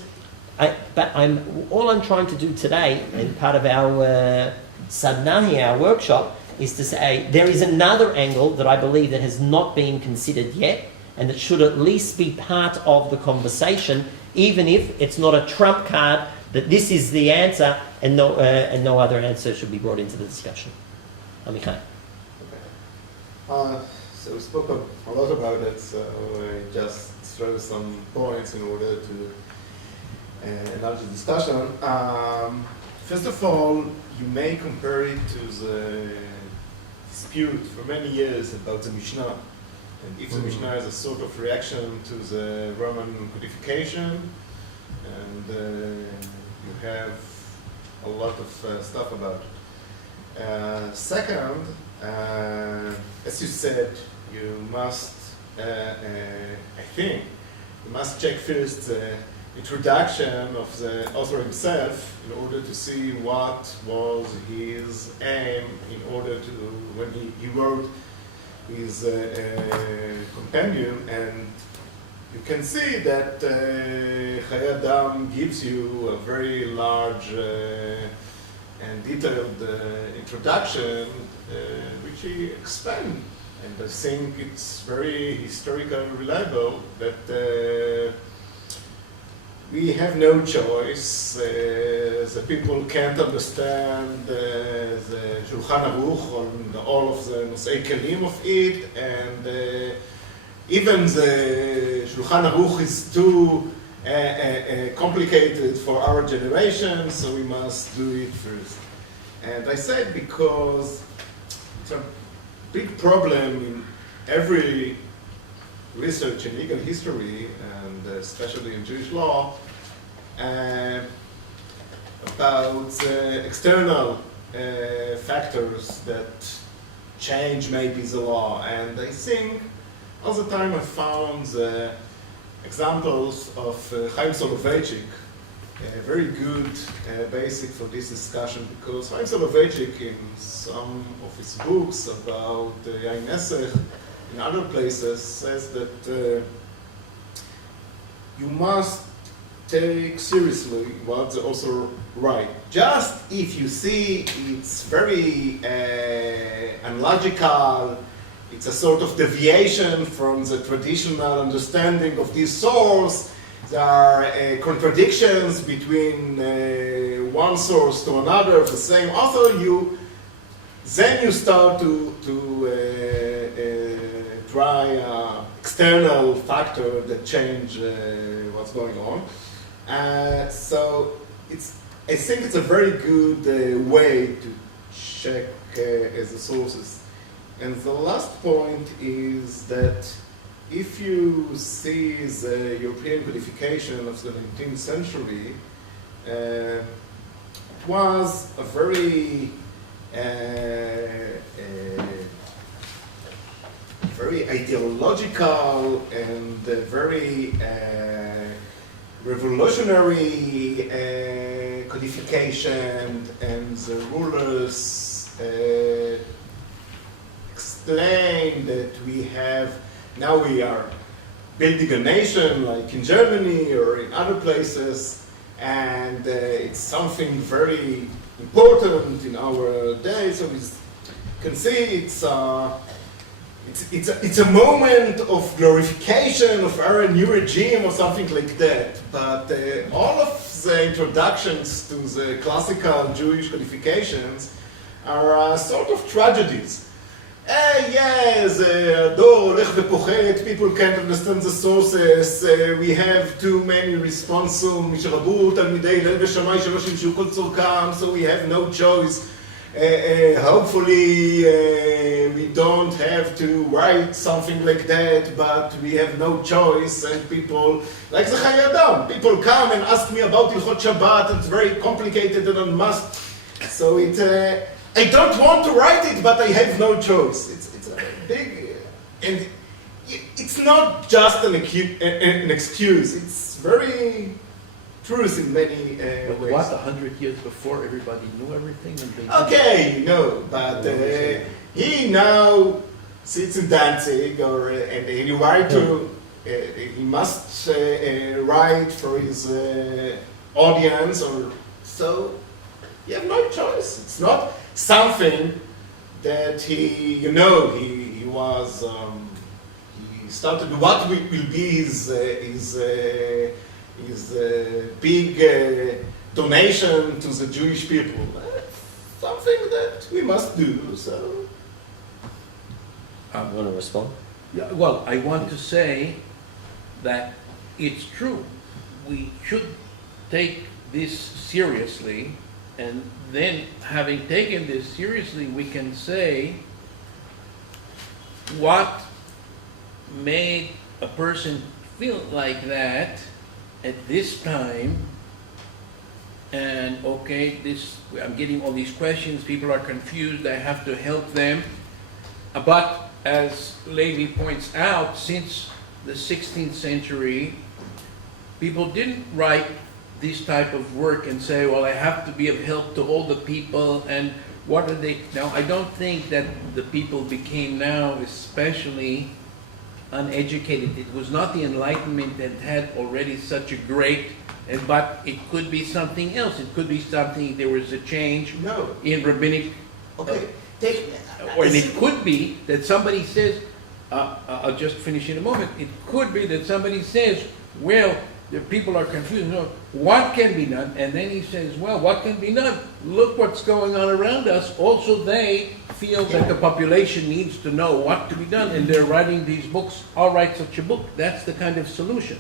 All I'm trying to do today, and part of our sadna here, our workshop, is to say there is another angle that I believe that has not been considered yet, and it should at least be part of the conversation, even if it's not a trump card that this is the answer and no other answer should be brought into the discussion. Amichai. So we spoke a lot about it, so I just throw some points in order to enlarge the discussion. First of all, you may compare it to the dispute for many years about the Mishnah, and if the Mishnah is a sort of reaction to the Roman codification, and you have a lot of stuff about it. Second, as you said, you must, I think, you must check first the introduction of the author himself in order to see what was his aim in order to, when he wrote his compendium, and you can see that Chayei Adam gives you a very large and detailed introduction, which he explained. And I think it's very historically reliable that we have no choice. The people can't understand the Shulchan Aruch on all of the Nosei Kelim of it, and even the Shulchan Aruch is too complicated for our generation, so we must do it first. And I said because it's a big problem in every research in legal history, and especially in Jewish law, about external factors that change maybe the law. And I think all the time I found examples of Chaim Soloveitchik, very good basic for this discussion, because Chaim Soloveitchik in some of his books about Yain Nesech, in other places, says that you must take seriously what the author writes. Just if you see it's very unlogical, it's a sort of deviation from the traditional understanding of this source, there are contradictions between one source to another of the same author, then you start to try external factor that change what's going on. So I think it's a very good way to check the sources. And the last point is that if you see the European codification of the 19th century, it was a very ideological and very revolutionary codification, and the rulers explained that now we are building a nation like in Germany or in other places, and it's something very important in our day. So we can see it's a moment of glorification of our new regime or something like that. But all of the introductions to the classical Jewish codifications are sort of tragedies. Yes, הדור הולך ופוחת, people can't understand the sources, we have too many responses, משרבו תלמידי ליל ושמאי שלא שימשו כל צורכם, so we have no choice. Hopefully we don't have to write something like that, but we have no choice, and people, like the Chayei Adam, people come and ask me about Hilchot Shabbat, it's very complicated and I must, so I don't want to write it, but I have no choice. It's a big, and it's not just an excuse. It's very truth in many ways. What, 100 years before everybody knew everything? And they Okay, but he now sits in Danzig, and he write to, he must write for his audience, or so. You have no choice. It's not something that he was, he started what will be his big donation to the Jewish people. Something that we must do. So. You want to respond? Yeah, well, I want to say that it's true. We should take this seriously, and then having taken this seriously, we can say what made a person feel like that at this time. And okay, I'm getting all these questions, people are confused, I have to help them. But as Levi points out, since the 16th century, people didn't write this type of work and say, well, I have to be of help to all the people, and what are they? Now, I don't think that the people became now especially uneducated. It was not the Enlightenment that had already such a great, but it could be something else. It could be something, there was a change in rabbinic. Okay. Or it could be that somebody says, I'll just finish in a moment. It could be that somebody says, well, the people are confused. No, what can be done? And then he says, well, what can be done? Look what's going on around us. Also, they feel that the population needs to know what to be done, and they're writing these books. I'll write such a book. That's the kind of solution.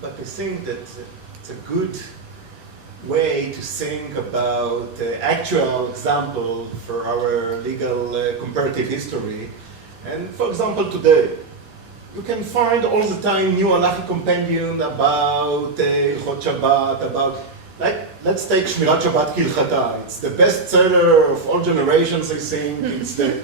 But I think that it's a good way to think about the actual example for our legal comparative history. And for example, today, you can find all the time new halachic compendium about Hilchot Shabbat, about, like, let's take Shmirat Shabbat Kilchata. It's the best seller of all generations, I think. It's the,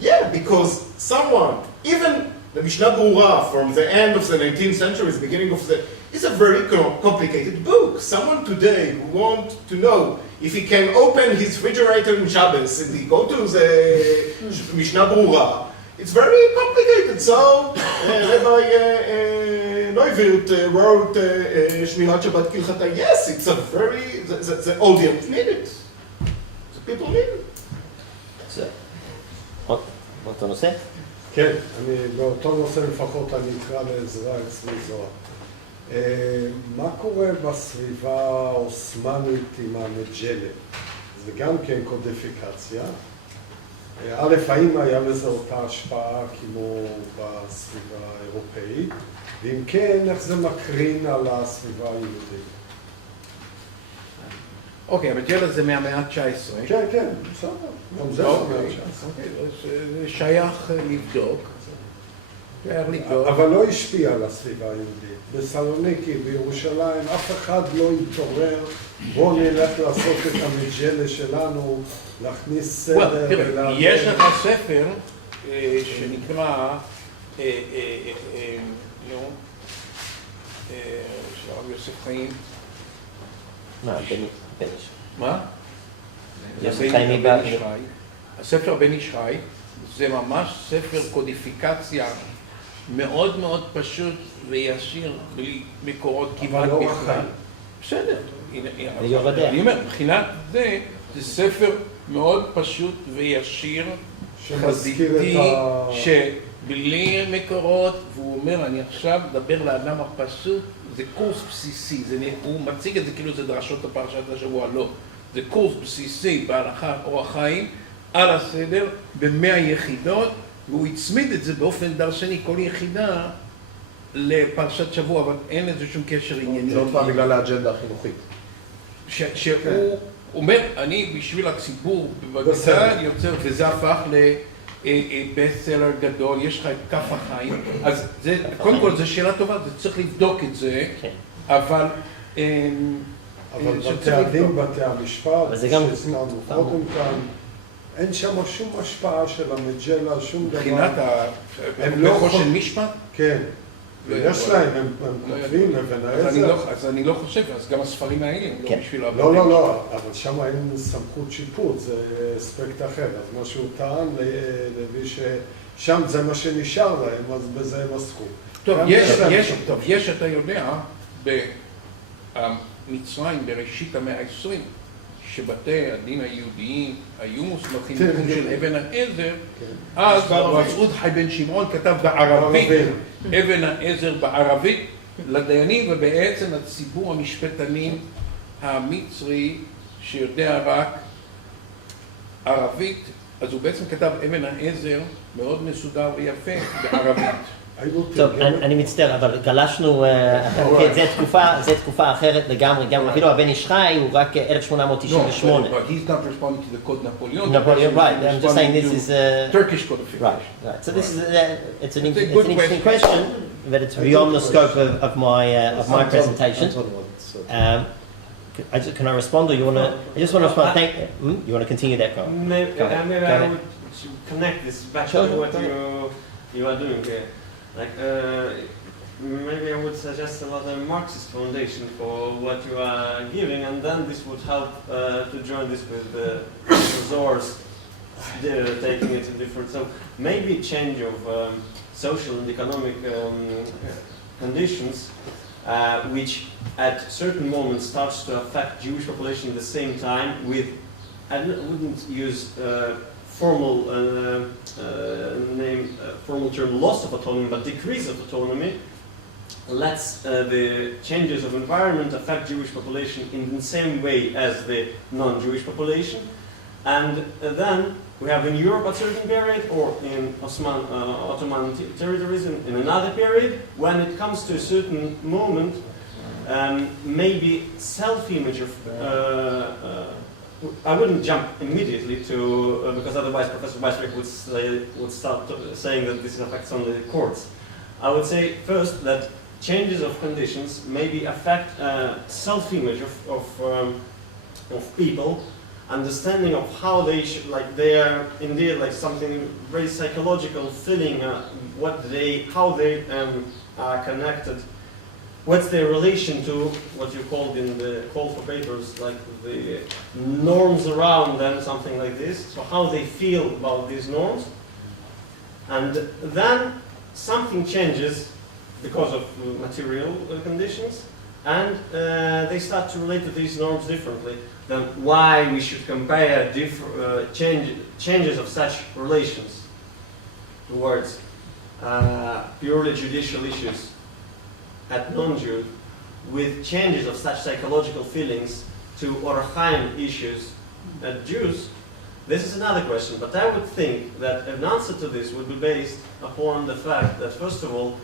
yeah, because someone, even the Mishnah Berurah from the end of the 19th century, the beginning of the, it's a very complicated book. Someone today who wants to know if he can open his refrigerator in Shabbos and he go to the Mishnah Berurah, it's very complicated. So Rabbi Neuwirth wrote Shmirat Shabbat Kilchata. Yes, it's a very, the audience need it. The people need it. עוד אותו נושא? כן, באותו נושא לפחות אני אקרא לעזרה אצלי זוהר. מה קורה בסביבה האוסמנית עם המג'לה? זה גם כן קודיפיקציה. א', האם היה לזה אותה השפעה כמו בסביבה האירופאית? ואם כן, איך זה מקרין על הסביבה היהודית? אוקיי, המג'לה זה מהמאה ה-19. כן, כן, בסדר. גם זה מהמאה ה-19. זה שייך לבדוק. אבל לא השפיע על הסביבה היהודית. בסלוניקי, בירושלים, אף אחד לא התעורר, בואו נלך לעשות את המג'לה שלנו, להכניס סדר ולהבין. יש לך ספר שנקרא של הרב יוסף חיים. מה, בן איש? מה? יוסף חיים מבן איש חי. הספר בן איש חי זה ממש ספר קודיפיקציה מאוד מאוד פשוט וישיר, בלי מקורות כמעט בכלל. בסדר. אני אומר, מבחינת זה ספר מאוד פשוט וישיר, חזיתי, שבלי מקורות, והוא אומר, אני עכשיו מדבר לאדם הפשוט, זה קורס בסיסי, הוא מציג את זה כאילו זה דרשות הפרשת השבוע, לא. זה קורס בסיסי בהלכה אורח חיים, על הסדר, ב100 יחידות, והוא הצמיד את זה באופן דרשני, כל יחידה, לפרשת שבוע, אבל אין לזה שום קשר ענייני. זה עוד פעם בגלל האג'נדה החינוכית. שהוא אומר, אני בשביל הציבור בבגדד יוצר, וזה הפך לבסטסלר גדול, יש לך את כף החיים, אז קודם כל זו שאלה טובה, זה צריך לבדוק את זה, אבל בתי הדין, בתי המשפט, שהזכרנו קודם כאן, אין שם שום השפעה של המג'לה, שום דבר. מבחינת הפרקו של משפט? כן. יש להם, הם כותבים לבן העזר. אז אני לא חושב, אז גם הספרים האלה הם לא בשביל הבא. לא, אבל שם אין סמכות שיפוט, זה אספקט אחר. אז מה שהוא טען להביא ששם זה מה שנשאר להם, אז בזה הם עסקו. טוב, יש, אתה יודע, במצרים בראשית המאה ה-20, שבתי הדין היהודיים היו מוסמכים בתחום של אבן העזר, אז רב מסעוד חי בן שמעון כתב בערבית, אבן העזר בערבית לדיינים, ובעצם הציבור המשפטנים המצרי שיודע רק ערבית, אז הוא בעצם כתב אבן העזר מאוד מסודר ויפה בערבית. טוב, אני מצטער, אבל גלשנו, זה תקופה אחרת לגמרי, גם אפילו הבן איש חי הוא רק 1898. No, but he's not responding to the Code Napoleon. Napoleon, right, I'm just saying this is... Turkish codification. Right. So this is, it's an interesting question, but it's beyond the scope of my presentation. Can I respond, or you want to? I just want to respond. You want to continue that, Carl? Maybe I would connect this back to what you are doing here. Like, maybe I would suggest another Marxist foundation for what you are giving, and then this would help to join this with the resource, taking it to different. So maybe change of social and economic conditions, which at certain moments starts to affect Jewish population at the same time. With, I wouldn't use formal formal term loss of autonomy, but decrease of autonomy, lets the changes of environment affect Jewish population in the same way as the non-Jewish population. And then we have in Europe a certain period, or in Ottoman territories in another period, when it comes to a certain moment, maybe self-image of I wouldn't jump immediately to, because otherwise Professor Weisberg would start saying that this affects only the courts. I would say first that changes of conditions maybe affect self-image of people, understanding of how they they are indeed like something very psychological, feeling how they are connected. What's their relation to what you called in the call for papers, like the norms around them, something like this. So how they feel about these norms. And then something changes because of material conditions, and they start to relate to these norms differently. Then why we should compare changes of such relations towards purely judicial issues at non-Jews with changes of such psychological feelings to Orachaim issues at Jews, this is another question. But I would think that an answer to this would be based upon the fact that, first of all,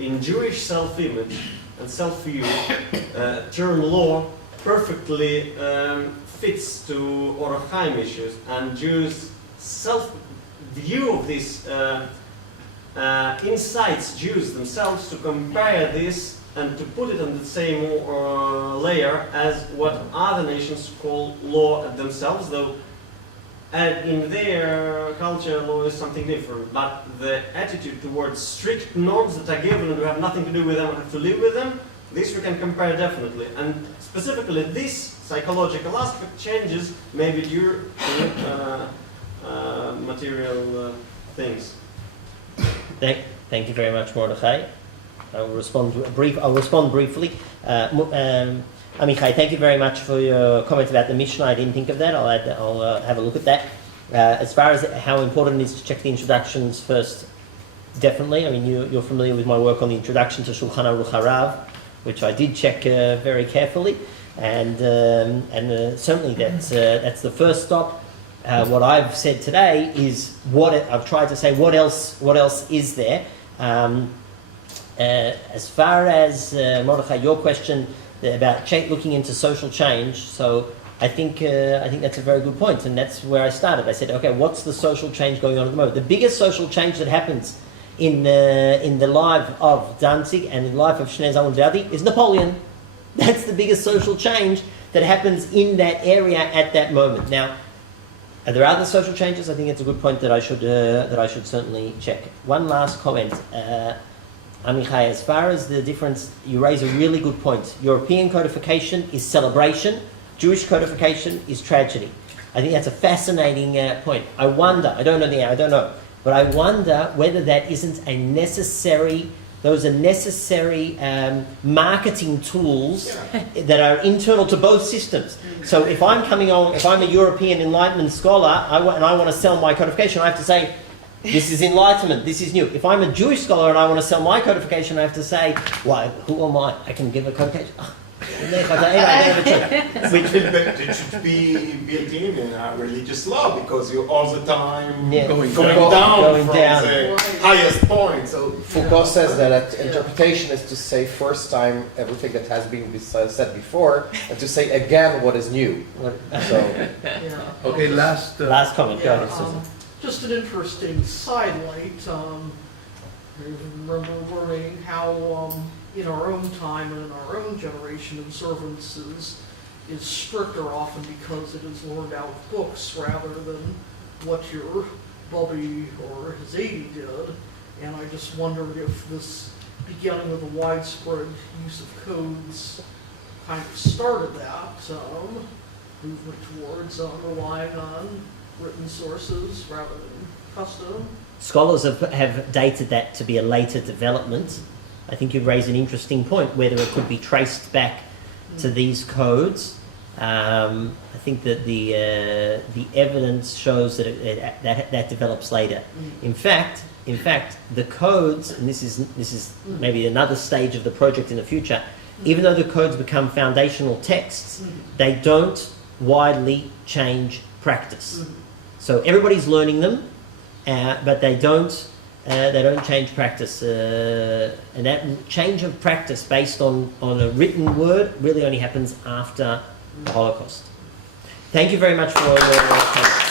in Jewish self-image and self-view, term law perfectly fits to Orachaim issues, and Jews' self-view of this incites Jews themselves to compare this and to put it on the same layer as what other nations call law themselves, though in their culture law is something different. But the attitude towards strict norms that are given and we have nothing to do with them and have to live with them, this we can compare definitely. And specifically this psychological aspect changes maybe due to material things. Thank you very much, Mordechai. I'll respond briefly. Amichai, thank you very much for your comment about the Mishnah. I didn't think of that. I'll have a look at that. As far as how important it is to check the introductions first, definitely. I mean, you're familiar with my work on the introduction to Shulchan Aruch Harav, which I did check very carefully, and certainly that's the first stop. What I've said today is I've tried to say. What else is there? As far as Mordechai, your question about looking into social change, so I think that's a very good point, and that's where I started. I said, okay, what's the social change going on at the moment? The biggest social change that happens in the life of Danzig and in the life of Shnei Zalman Verdi is Napoleon. That's the biggest social change that happens in that area at that moment. Now, are there other social changes? I think it's a good point that I should certainly check. One last comment. Amichai, as far as the difference, you raise a really good point. European codification is celebration. Jewish codification is tragedy. I think that's a fascinating point. I don't know, but I wonder whether that isn't a necessary Those are necessary marketing tools that are internal to both systems. So if I'm coming on, if I'm a European Enlightenment scholar and I want to sell my codification, I have to say, this is Enlightenment, this is new. If I'm a Jewish scholar and I want to sell my codification, I have to say, well, who am I? I can give a codification. Which it should be built in a religious law because you're all the time Going down Going from down. the highest point. So Foucault says that interpretation is to say first time everything that has been said before, and to say again what is new. So Yeah. Okay, last. last comment, go Yeah, ahead, Susan. just an interesting sidelight. I remember learning how, in our own time and in our own generation, observances is stricter often because it is learned out of books rather than what your Bubby or Zadie did. And I just wondered if this beginning of the widespread use of codes kind of started that movement towards relying on written sources rather than custom. Scholars have dated that to be a later development. I think you raise an interesting point, whether it could be traced back to these codes. I think that the evidence shows that that develops later. In fact, the codes, and this is maybe another stage of the project in the future. Even though the codes become foundational texts, they don't widely change practice. So everybody's learning them, but they don't change practice. And that change of practice based on a written word really only happens after the Holocaust. Thank you very much for your comments.